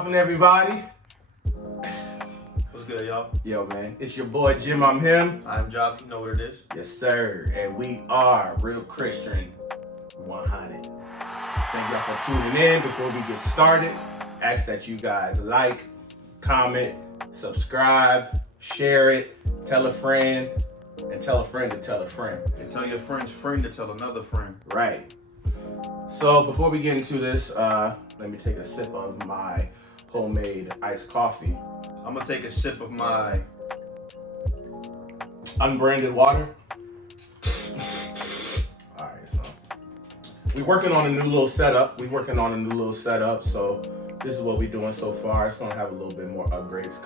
poppin', everybody? What's good, y'all? Yo, man, it's your boy Jim. I'm him. I'm JOPP. You know what it is. Yes, sir. And we are Real Christian 100. Thank y'all for tuning in. Before we get started, ask that you guys like, comment, subscribe, share it, tell a friend, and tell a friend to tell a friend. And tell your friend's friend to tell another friend. Right. So before we get into this, let me take a sip of my homemade iced coffee. I'm gonna take a sip of my Unbranded water. Alright, so we're working on a new little setup. So this is what we're doing so far. It's gonna have a little bit more upgrades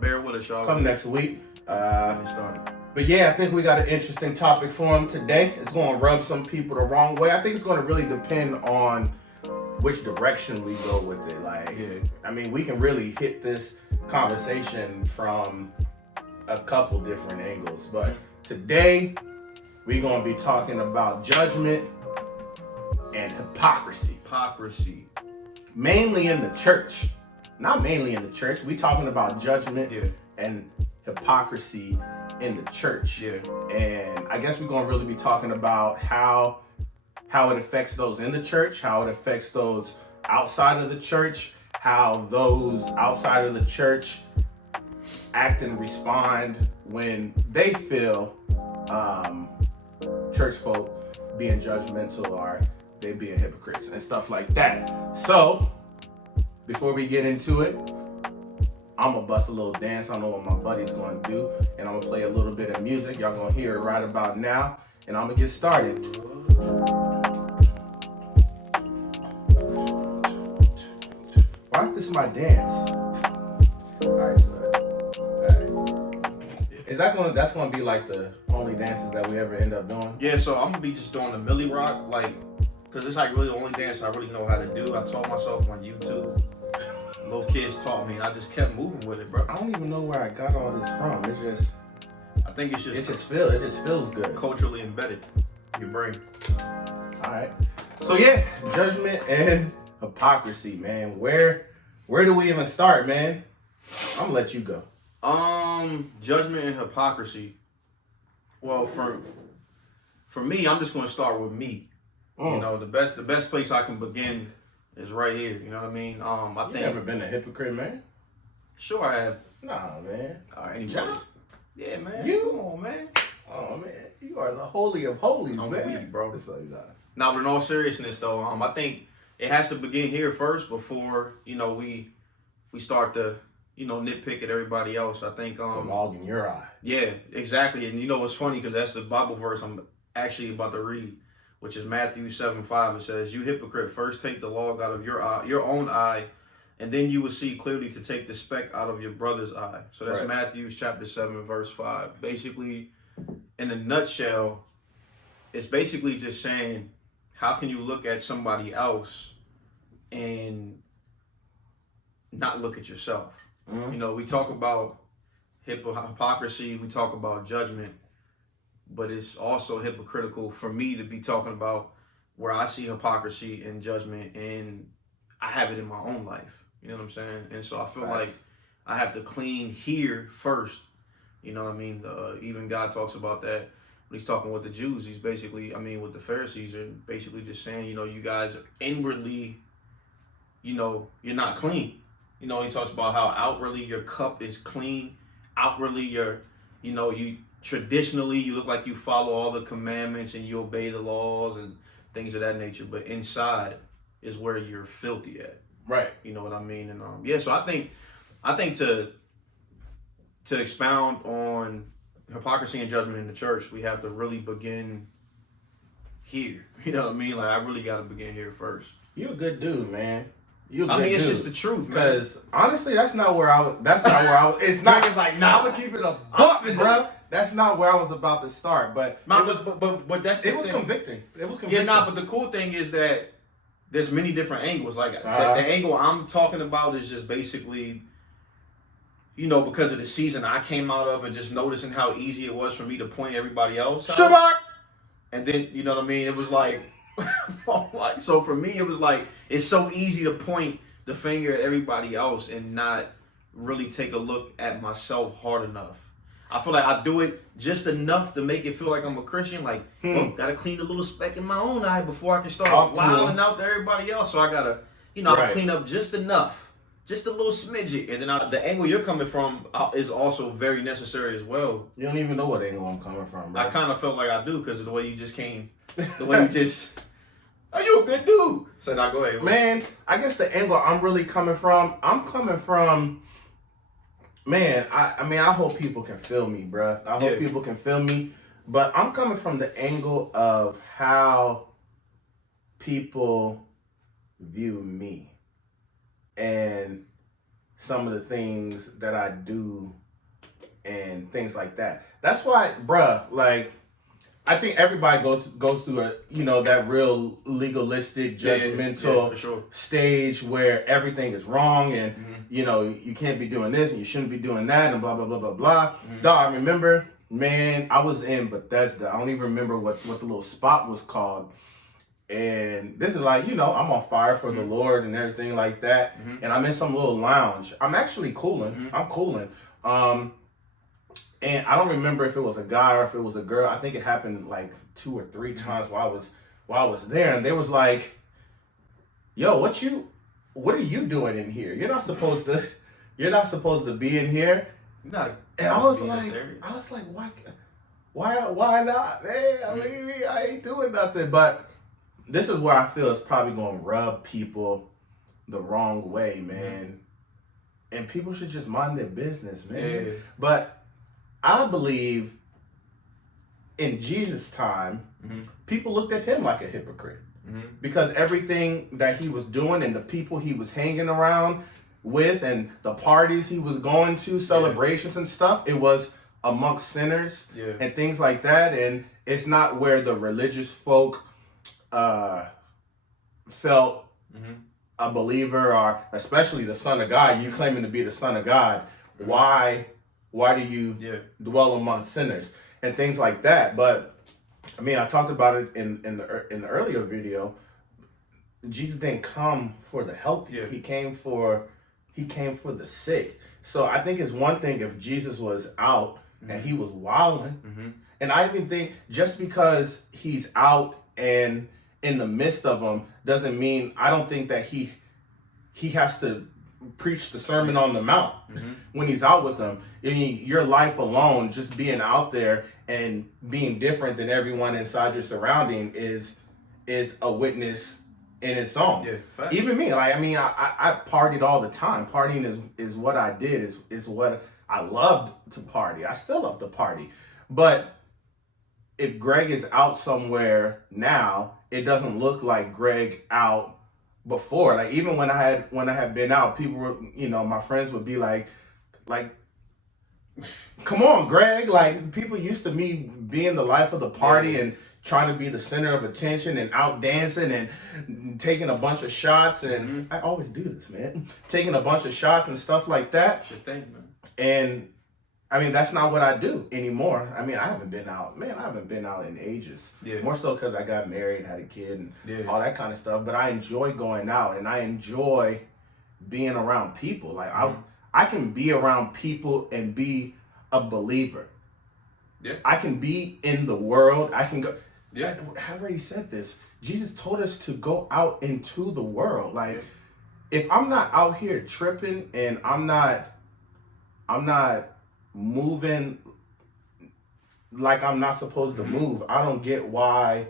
bear with us, y'all. come next week. Let me start. But yeah, I think we got an interesting topic for him today. It's gonna rub some people the wrong way. I think it's gonna really depend on which direction we go with it. I mean, we can really hit this conversation from a couple different angles. But today, we're going to be talking about judgment and hypocrisy. Hypocrisy. Mainly in the church. Not mainly in the church. We're talking about judgment and hypocrisy in the church. And I guess we're going to really be talking about how it affects those in the church, how it affects those outside of the church, how those outside of the church act and respond when they feel church folk being judgmental or they being hypocrites and stuff like that. So before we get into it, I'm gonna bust a little dance. I know what my buddy's gonna do, and I'm gonna play a little bit of music. Y'all gonna hear it right about now, and I'm gonna get started. Why is this my dance? Alright, is that's gonna be like the only dances that we ever end up doing? Yeah, so I'm gonna be just doing the Millie Rock, cause it's like really the only dance I really know how to do. I taught myself on YouTube. Little kids taught me, and I just kept moving with it, bro. I don't even know where I got all this from. It's just, I think it just feels good. Culturally embedded in your brain. Alright. So yeah, judgment and hypocrisy, man. Where do we even start, man? I'm gonna let you go. Judgment and hypocrisy. Well, for me, I'm just gonna start with me. You know, the best place I can begin is right here. You know what I mean? I think. You never been a hypocrite, man? Sure, I have. Nah, man. All right, anyways. John? Yeah, man. You? Come on, man. Oh man, you are the holy of holies, I'm man. weak, bro. It's like that. Now, but in all seriousness, though, I think it has to begin here first before we start to nitpick at everybody else. I think the log in your eye. Yeah, exactly. And it's funny because that's the Bible verse I'm actually about to read, which is Matthew 7:5. It says, "You hypocrite, first take the log out of your own eye, and then you will see clearly to take the speck out of your brother's eye." So that's Right. Matthew chapter 7, verse 5. Basically, in a nutshell, it's basically just saying, how can you look at somebody else and not look at yourself? Mm-hmm. We talk about hypocrisy, we talk about judgment, but it's also hypocritical for me to be talking about where I see hypocrisy and judgment, and I have it in my own life. You know what I'm saying? And so I feel like I have to clean here first. You know what I mean? Even God talks about that when he's talking with the Jews. He's basically, with the Pharisees, are basically just saying, you guys are inwardly, you're not clean. He talks about how outwardly your cup is clean. Outwardly, you traditionally, you look like you follow all the commandments and you obey the laws and things of that nature. But inside is where you're filthy at. Right. You know what I mean? And so I think to expound on hypocrisy and judgment in the church, we have to really begin here. You know what I mean? Like, I really got to begin here first. You a good dude, man. It's just the truth, man. Because honestly, that's not where I was. It's not. It's like, nah, I'm gonna keep it a buck, bro. That's not where I was about to start. But but it was convicting. It was convicting. Yeah, but the cool thing is that there's many different angles. Like the angle I'm talking about is just basically, because of the season I came out of and just noticing how easy it was for me to point everybody else out. Shabbat! And then, it was like, so for me, it was like, it's so easy to point the finger at everybody else and not really take a look at myself hard enough. I feel like I do it just enough to make it feel like I'm a Christian. Like, oh, gotta clean the little speck in my own eye before I can start wilding out to everybody else. So I gotta, I gotta clean up just enough, just a little smidget. And then the angle you're coming from is also very necessary as well. You don't even know what angle I'm coming from, bro. I kind of felt like I do because of the way you just came, the way you just. Are you a good dude? So now go ahead. Man, I guess the angle I'm really coming from, man, I hope people can feel me, bruh. I hope people can feel me. But I'm coming from the angle of how people view me and some of the things that I do and things like that. That's why, bruh, like, I think everybody goes through that real legalistic, judgmental stage where everything is wrong and you can't be doing this and you shouldn't be doing that and blah blah blah blah blah. Dog, I remember, man, I was in Bethesda. I don't even remember what the little spot was called. And this is like, I'm on fire for the Lord and everything like that. And I'm in some little lounge. I'm actually cooling. I'm cooling. And I don't remember if it was a guy or if it was a girl. I think it happened like 2 or 3 times while I was there. And they was like, yo, what are you doing in here? You're not supposed to be in here. No. And I was like, why not, man? I mean, I ain't doing nothing. But this is where I feel it's probably gonna rub people the wrong way, man. And people should just mind their business, man. But I believe in Jesus' time, people looked at him like a hypocrite because everything that he was doing and the people he was hanging around with and the parties he was going to, celebrations and stuff, it was amongst sinners and things like that. And it's not where the religious folk felt a believer, or especially the Son of God. You claiming to be the Son of God. Why do you dwell among sinners and things like that? But I mean, I talked about it in the earlier video. Jesus didn't come for the healthy. He came for the sick. So I think it's one thing if Jesus was out and he was wilding. And I even think just because he's out and in the midst of them doesn't mean, I don't think that he has to preach the Sermon on the Mount when he's out with them. I mean, your life alone, just being out there and being different than everyone inside your surrounding is a witness in its own. Even me, like, I mean, I partied all the time. Partying is what I did, is what I loved to party. I still love to party. But if Greg is out somewhere now, it doesn't look like Greg out before. Like, even when I had been out, people were, my friends would be like, come on, Greg. Like, people used to me being the life of the party and trying to be the center of attention and out dancing and taking a bunch of shots. And I always do this, man. Taking a bunch of shots and stuff like that. Good thing, man. And I mean, that's not what I do anymore. I mean, I haven't been out in ages. More so because I got married, had a kid, and all that kind of stuff. But I enjoy going out, and I enjoy being around people. Like, I can be around people and be a believer. I can be in the world. I can go. I've already said this. Jesus told us to go out into the world. Like, if I'm not out here tripping and I'm not moving like I'm not supposed to move, I don't get why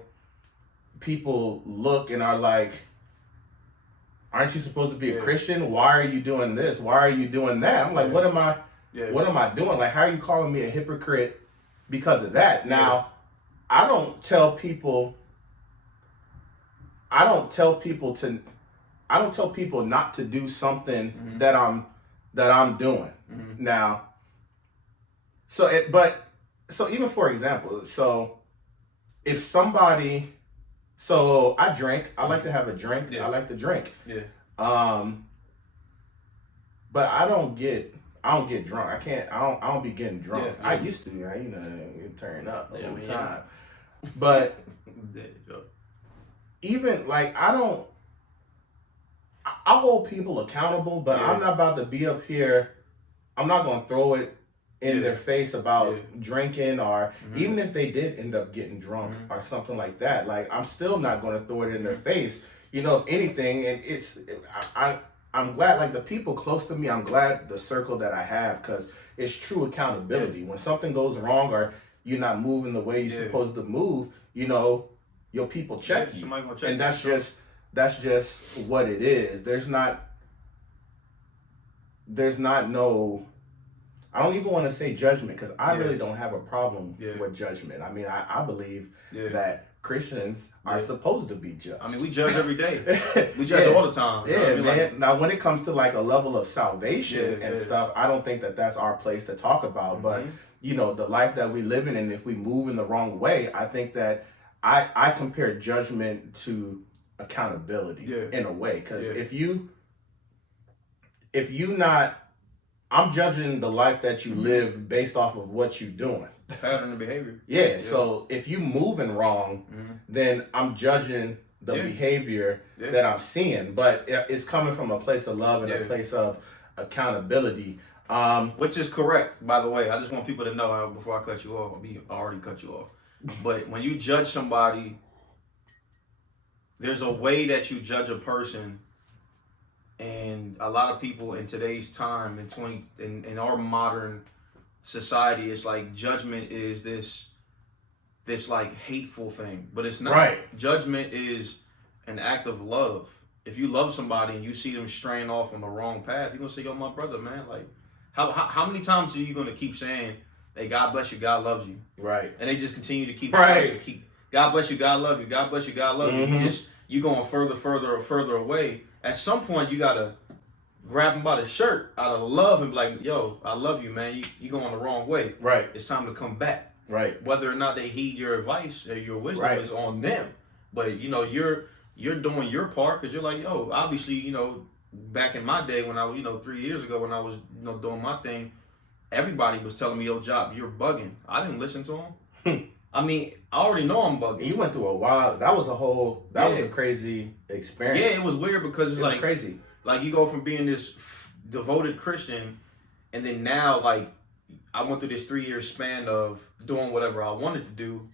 people look and are like, aren't you supposed to be a Christian? Why are you doing this? Why are you doing that? I'm like, what am I doing? Like, how are you calling me a hypocrite because of that? Now, I don't tell people not to do something that I'm doing. Now, so even for example, so if somebody, so I drink, I like to have a drink. I like to drink. But I don't get drunk. I don't be getting drunk. I used to, turn up the whole time. But even like, I I hold people accountable, but I'm not about to be up here. I'm not going to throw it in their face about drinking, or even if they did end up getting drunk or something like that. Like, I'm still not going to throw it in their face. You know, if anything, and I'm glad, like, the people close to me, I'm glad the circle that I have, because it's true accountability. When something goes wrong or you're not moving the way you're supposed to move, you know, your people check you. Check and that's just what it is. There's not no, I don't even want to say judgment, because I really don't have a problem with judgment. I mean, I believe that Christians are supposed to be judged. I mean, we judge every day. We judge all the time. Yeah, man. Like, now, when it comes to like a level of salvation and stuff, I don't think that that's our place to talk about. But, you know, the life that we live in, and if we move in the wrong way, I think that I compare judgment to accountability in a way. Because if you not, I'm judging the life that you live based off of what you're doing. Pattern of behavior. So if you moving wrong, then I'm judging the behavior that I'm seeing. But it's coming from a place of love and a place of accountability. Which is correct, by the way. I just want people to know before I cut you off. I already cut you off. But when you judge somebody, there's a way that you judge a person. And a lot of people in today's time, in our modern society, it's like judgment is this like hateful thing, but it's not. Right. Judgment is an act of love. If you love somebody and you see them straying off on the wrong path, you're gonna say, "Yo, my brother, man, like, how many times are you gonna keep saying, hey, God bless you, God loves you," right? And they just continue to keep God bless you, God love you, God bless you, God love you. You going further away. At some point, you gotta grab him by the shirt out of love and be like, "Yo, I love you, man. You going the wrong way. Right. It's time to come back." Right. Whether or not they heed your advice or your wisdom is on them. But you know, you're doing your part, because you're like, yo, obviously, you know, back in my day when I was, 3 years ago when I was, doing my thing, everybody was telling me, yo, JOPP, you're bugging. I didn't listen to them. I mean, I already know I'm bugging. You went through a while. That was a crazy experience. Yeah, it was weird, because it's like crazy. Like, you go from being this devoted Christian, and then now, like, I went through this 3-year span of doing whatever I wanted to do.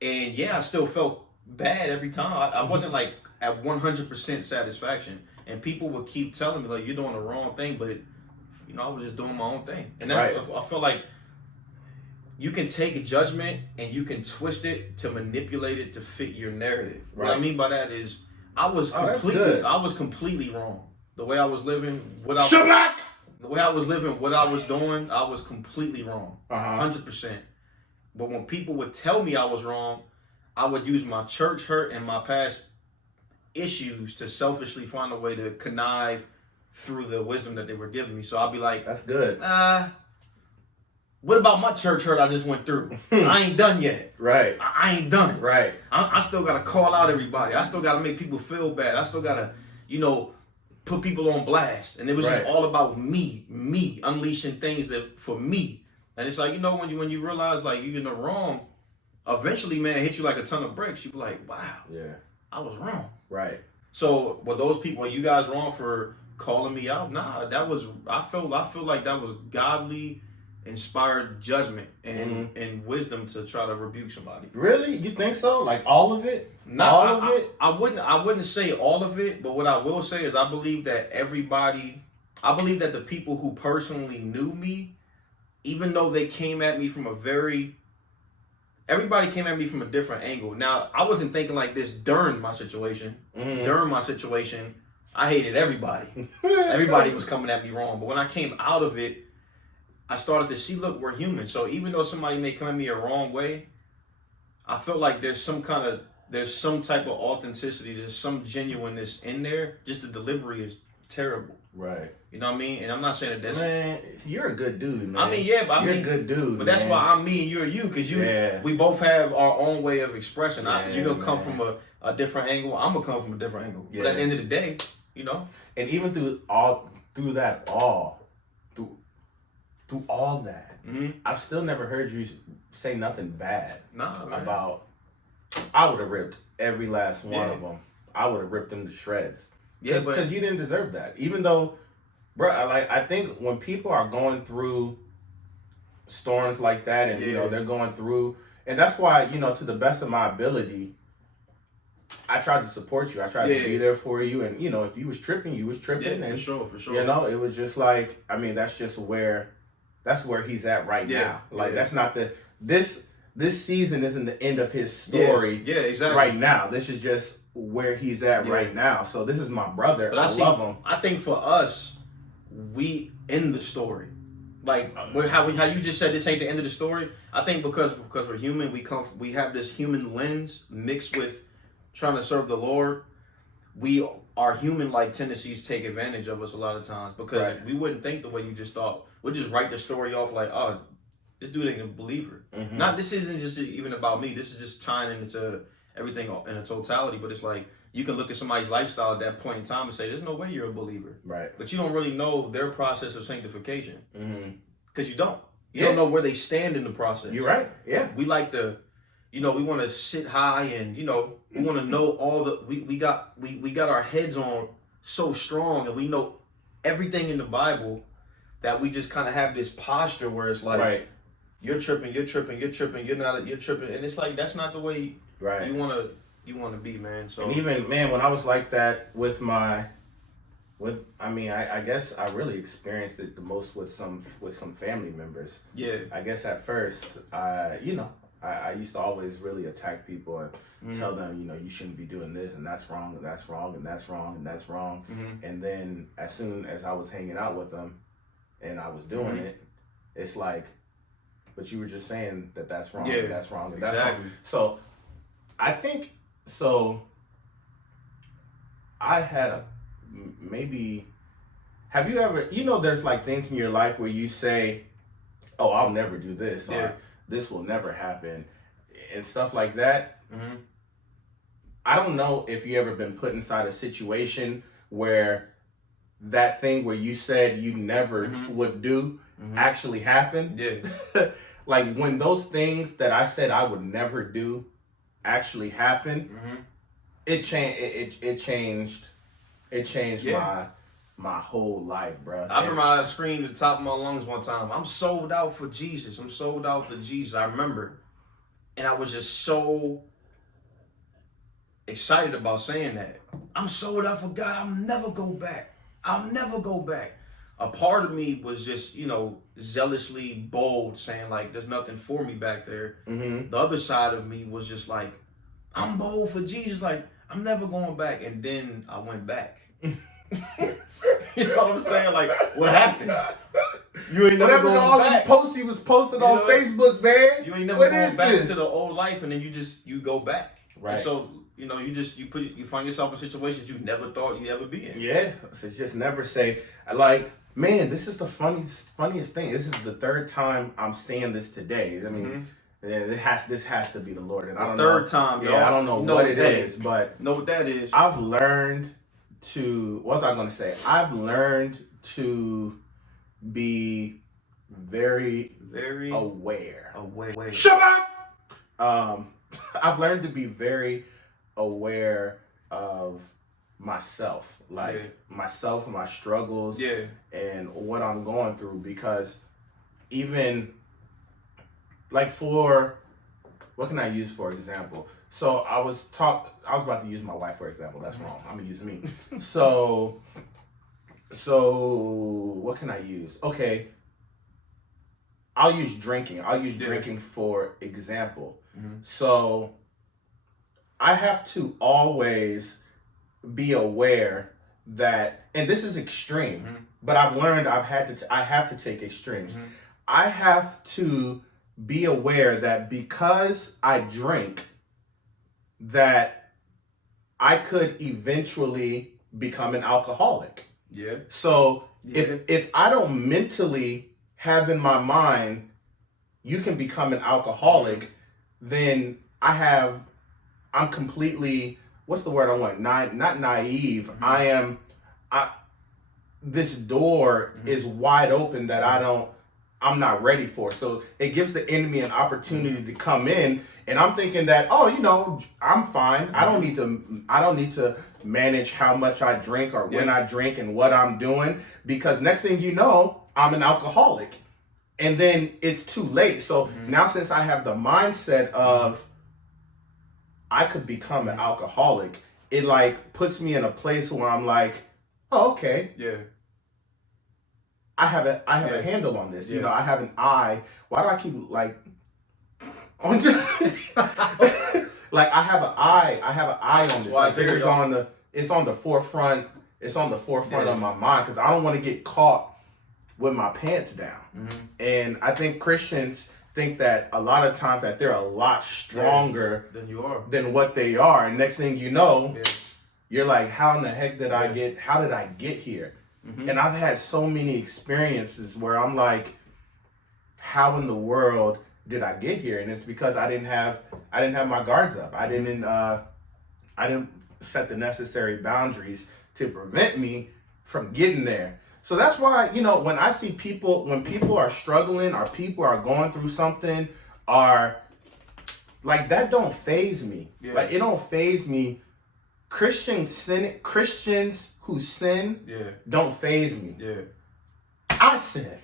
And yeah, I still felt bad every time. I wasn't like at 100% satisfaction. And people would keep telling me, like, you're doing the wrong thing, but I was just doing my own thing. And then I felt like you can take a judgment and you can twist it to manipulate it to fit your narrative. Right. What I mean by that is I was completely wrong. The way I was living, what I was doing, I was completely wrong. 100%. But when people would tell me I was wrong, I would use my church hurt and my past issues to selfishly find a way to connive through the wisdom that they were giving me. So I'll be like, that's good. What about my church hurt I just went through? I ain't done yet. Right. I ain't done it. Right. I still got to call out everybody. I still got to make people feel bad. I still got to, put people on blast. And it was just all about me unleashing things that for me. And it's like, when you realize like you're in the wrong, eventually, man, it hits you like a ton of bricks. You be like, wow, I was wrong. Right. So were those people, you guys wrong for calling me out? Nah, I feel like that was godly inspired judgment and wisdom to try to rebuke somebody. Really? You think so? Like all of it? I wouldn't say all of it, but what I will say is I believe that the people who personally knew me, even though they came at me from everybody came at me from a different angle. Now, I wasn't thinking like this during my situation. During my situation, I hated everybody. Everybody was coming at me wrong. But when I came out of it, I started to see, look, we're human. So even though somebody may come at me a wrong way, I feel like there's some type of authenticity, there's some genuineness in there. Just the delivery is terrible. Right. You know what I mean? And I'm not saying that that's... Man, you're a good dude, man. I mean, yeah, but you're a good dude, but that's why I'm me and you're you, because we both have our own way of expression. You're going to come from a different angle. I'm going to come from a different angle. Yeah. But at the end of the day, And even through all that, I've still never heard you say nothing bad about. I would have ripped every last one of them. I would have ripped them to shreds. Yeah, because you didn't deserve that. Even though, bro, I think when people are going through storms like that, and you know they're going through, and that's why, you know, to the best of my ability, I tried to support you. I tried to be there for you, and you know, if you was tripping, you was tripping, and for sure. You know, it was just like, I mean, that's where he's at right now. Like that's not this season isn't the end of his story. Yeah, exactly. Right now, this is just where he's at right now. So this is my brother. But I love him. I think for us, we end the story. Like how you just said, this ain't the end of the story. I think because we're human, we have this human lens mixed with trying to serve the Lord. Our human-like tendencies take advantage of us a lot of times, because we wouldn't think the way you just thought. We'll just write the story off like, oh, this dude ain't a believer. This isn't just even about me. This is just tying into everything in a totality. But it's like, you can look at somebody's lifestyle at that point in time and say, there's no way you're a believer. Right. But you don't really know their process of sanctification. Because you don't. You don't know where they stand in the process. You're right. Yeah. We like to, we want to sit high, and, we want to know all the, we got our heads on so strong, and we know everything in the Bible, that we just kind of have this posture where it's like, you're tripping, you're tripping, you're tripping, you're tripping. And it's like, that's not the way you want to be, man. So, and even, man, when I was like that I guess I really experienced it the most with some family members. Yeah. I guess at first, I used to always really attack people and tell them, you shouldn't be doing this, and that's wrong, and that's wrong, and that's wrong, and that's wrong. And then as soon as I was hanging out with them and I was doing it, it's like, but you were just saying that that's wrong, and that's wrong, and that's wrong. So I think, I had have you ever, there's like things in your life where you say, oh, I'll never do this, or this will never happen, and stuff like that. I don't know if you ever been put inside a situation where that thing where you said you never would do actually happened. Yeah. Like when those things that I said I would never do actually happened, it changed my whole life, bro. I remember I screamed at the top of my lungs one time, I'm sold out for Jesus. I'm sold out for Jesus. I remember. And I was just so excited about saying that. I'm sold out for God. I'll never go back. I'll never go back. A part of me was just, zealously bold, saying like, there's nothing for me back there. The other side of me was just like, I'm bold for Jesus. Like, I'm never going back. And then I went back. You know what I'm saying? Like, what happened? You ain't never going all back. the posts he was posting on Facebook, man. You ain't never going back to the old life, and then you go back. Right. And so, you find yourself in situations you never thought you'd ever be in. Yeah. So just never say, like, man, this is the funniest thing. This is the third time I'm saying this today. I mean, this has to be the Lord. And I don't know. Third time, y'all. Yeah, I don't know what it is, but know what that is. I've learned to, what was I going to say? I've learned to be very aware. Shut up! I've learned to be very aware of myself, myself, my struggles, and what I'm going through, because even like what can I use for example? So I was about to use my wife for example. That's wrong. I'm gonna use me. So what can I use? Okay, I'll use drinking. Drinking for example. So I have to always be aware that, and this is extreme, but I've learned I have to take extremes. I have to be aware that because I drink, that I could eventually become an alcoholic. Yeah. So if I don't mentally have in my mind, you can become an alcoholic, then I'm completely, what's the word I want? Not naive. This door is wide open that I'm not ready for. So it gives the enemy an opportunity to come in, and I'm thinking that, I'm fine. I don't need to manage how much I drink or when I drink and what I'm doing, because next thing you know, I'm an alcoholic. And then it's too late. So now since I have the mindset of I could become an alcoholic, it like puts me in a place where I'm like, oh, okay. Yeah. I have a handle on this. You know, I have an eye. Why do I keep like on just like I have an eye on this. Like, it's on the forefront of my mind, because I don't want to get caught with my pants down. And I think Christians think that a lot of times that they're a lot stronger than what they are. And next thing you know, you're like, how in the heck did I get here? And I've had so many experiences where I'm like, how in the world did I get here? And it's because I didn't have my guards up. I didn't set the necessary boundaries to prevent me from getting there. So that's why, you know, when I see when people are struggling or people are going through something, are like, that don't faze me. Like, it don't faze me. Christians who sin don't faze me. I sin.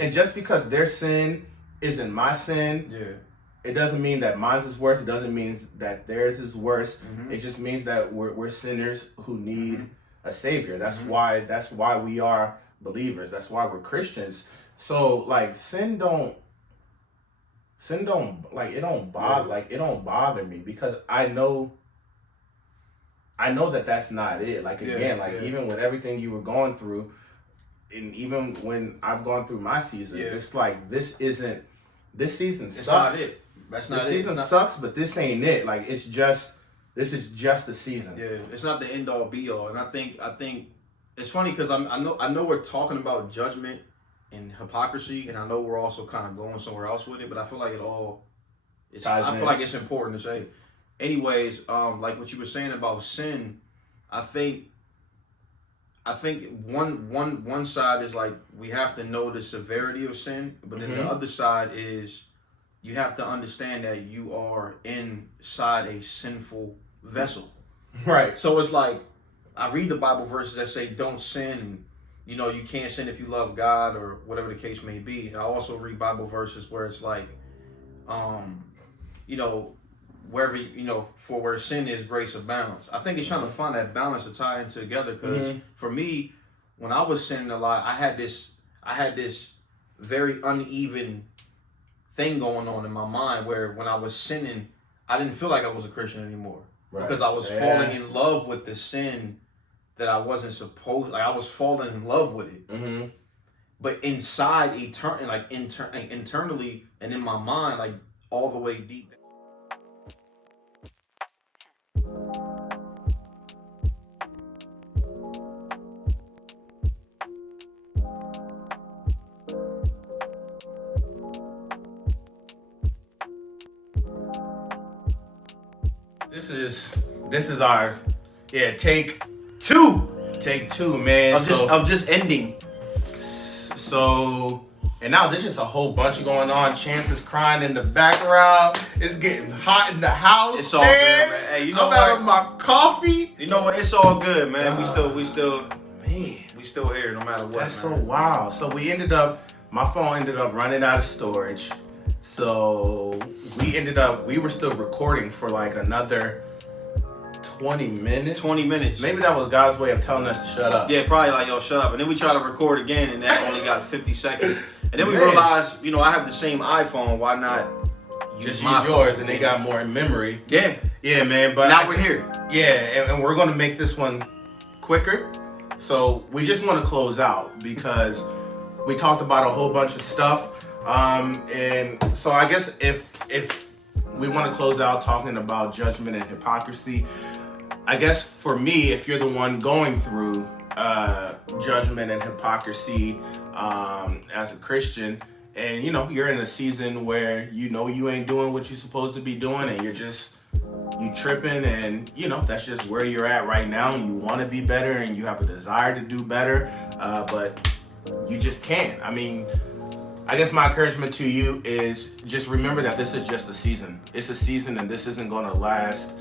And just because their sin isn't my sin, it doesn't mean that mine is worse. It doesn't mean that theirs is worse. It just means that we're sinners who need a savior. That's why we are believers. That's why we're Christians. So like sin don't like, it don't bother me, because I know that that's not it. Like, again, even with everything you were going through, and even when I've gone through my seasons, it's like, this season sucks. It's not it. That's not it. This season sucks, but this ain't it. Like, this is just the season. Yeah, it's not the end all be all. And I think it's funny, because I know we're talking about judgment and hypocrisy, and I know we're also kind of going somewhere else with it, but I feel like I feel like it's important to say. Anyways, like what you were saying about sin, I think one side is like, we have to know the severity of sin, but then the other side is, you have to understand that you are inside a sinful vessel. Right. So it's like, I read the Bible verses that say don't sin, and you know, you can't sin if you love God, or whatever the case may be. And I also read Bible verses where it's like, you know, wherever, you know, for where sin is, grace abounds. I think it's trying to find that balance to tie in together, because for me, when I was sinning a lot, I had this very uneven thing going on in my mind, where when I was sinning, I didn't feel like I was a Christian anymore, because I was falling in love with the sin that I wasn't supposed. Like, I was falling in love with it, but inside, internally, and in my mind, like all the way deep. This is our take two, man. I'm just ending. So, and now there's just a whole bunch going on. Chance is crying in the background. It's getting hot in the house. It's all good, man. Hey, you know I'm out of my coffee. You know what? It's all good, man. We still here no matter what. That's man. So wild. So my phone ended up running out of storage. So we were still recording for like another 20 minutes. 20 minutes. Maybe that was God's way of telling us to shut up. Yeah, probably like, yo, shut up. And then we try to record again, and that only got 50 seconds. And then we realized, you know, I have the same iPhone. Why not use yours? And they got more in memory. Yeah. Yeah, man. But now we're here. Yeah, and we're going to make this one quicker. So we just want to close out, because we talked about a whole bunch of stuff. And so I guess if we want to close out talking about judgment and hypocrisy, I guess for me, if you're the one going through judgment and hypocrisy as a Christian, and you know you're in a season where you know you ain't doing what you're supposed to be doing, and you tripping, and you know that's just where you're at right now, and you want to be better, and you have a desire to do better, but you just can't. I mean, I guess my encouragement to you is just remember that this is just a season. It's a season, and this isn't going to last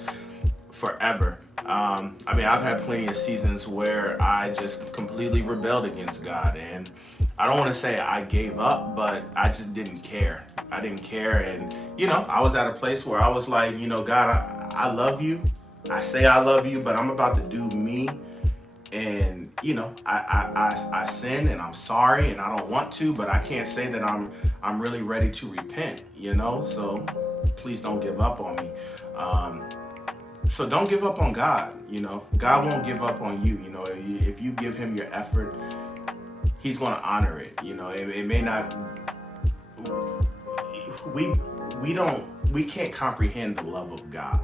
forever. I mean, I've had plenty of seasons where I just completely rebelled against God, and I don't want to say I gave up, but I just didn't care. I didn't care, and I was at a place where I was like, God, I love you. I say I love you, but I'm about to do me, and I sin, and I'm sorry, and I don't want to, but I can't say that I'm really ready to repent. So please don't give up on me. So don't give up on God. God won't give up on you. If you give him your effort, he's going to honor it. It may not, we can't comprehend the love of God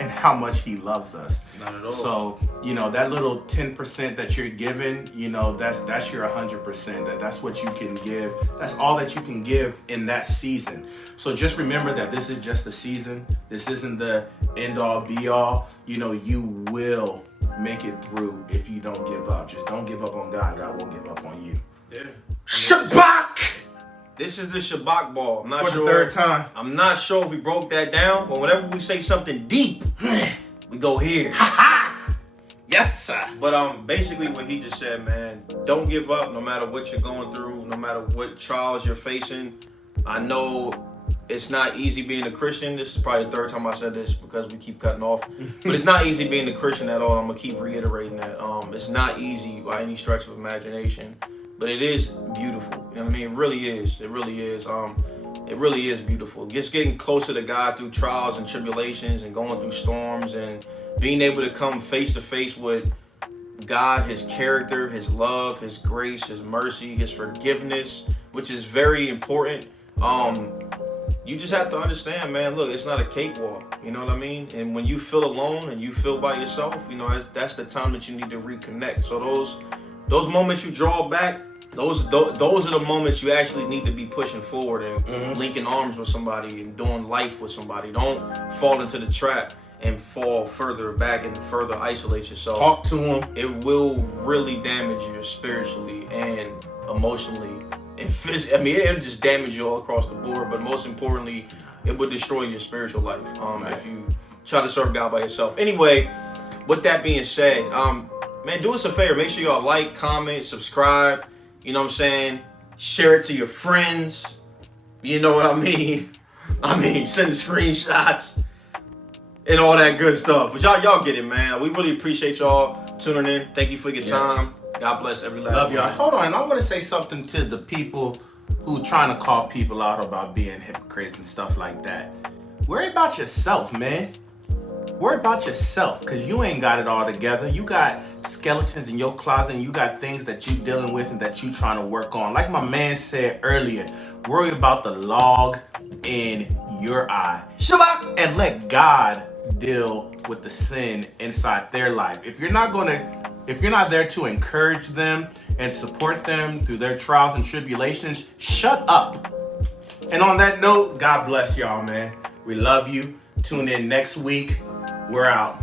and how much he loves us. Not at all. So, that little 10% that you're giving, that's your 100%. That's what you can give. That's all that you can give in that season. So just remember that this is just a season. This isn't the end all be all. You will make it through if you don't give up. Just don't give up on God. God won't give up on you. Yeah. Shabbat! This is the Shabbat ball. I'm not For sure. the third time. I'm not sure if we broke that down, but whenever we say something deep, we go here. Yes, sir. But basically what he just said, man, don't give up no matter what you're going through, no matter what trials you're facing. I know it's not easy being a Christian. This is probably the third time I said this because we keep cutting off. But it's not easy being a Christian at all. I'm going to keep reiterating that. It's not easy by any stretch of imagination. But it is beautiful. You know what I mean? It really is. It really is. It really is beautiful. Just getting closer to God through trials and tribulations and going through storms and being able to come face to face with God, his character, his love, his grace, his mercy, his forgiveness, which is very important. You just have to understand, man, look, it's not a cakewalk. You know what I mean? And when you feel alone and you feel by yourself, that's the time that you need to reconnect. So those moments you draw back, those are the moments you actually need to be pushing forward and linking arms with somebody and doing life with somebody. Don't fall into the trap and fall further back and further isolate yourself. Talk to him. It will really damage you spiritually and emotionally and physically. I mean, it'll just damage you all across the board, but most importantly, it would destroy your spiritual life if you try to serve God by yourself. Anyway, with that being said, man, do us a favor. Make sure y'all like, comment, subscribe. You know what I'm saying? Share it to your friends. You know what I mean? Send the screenshots and all that good stuff. But y'all get it, man. We really appreciate y'all tuning in. Thank you for your time. God bless every last one. Love y'all. Hold on. I want to say something to the people who trying to call people out about being hypocrites and stuff like that. Worry about yourself, man. Worry about yourself, because you ain't got it all together. You got skeletons in your closet, and you got things that you dealing with and that you trying to work on. Like my man said earlier, worry about the log in your eye. Shabbat! And let God deal with the sin inside their life. If you're not there to encourage them and support them through their trials and tribulations, shut up. And on that note, God bless y'all, man. We love you. Tune in next week. We're out.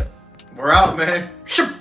We're out, man. Shabbat!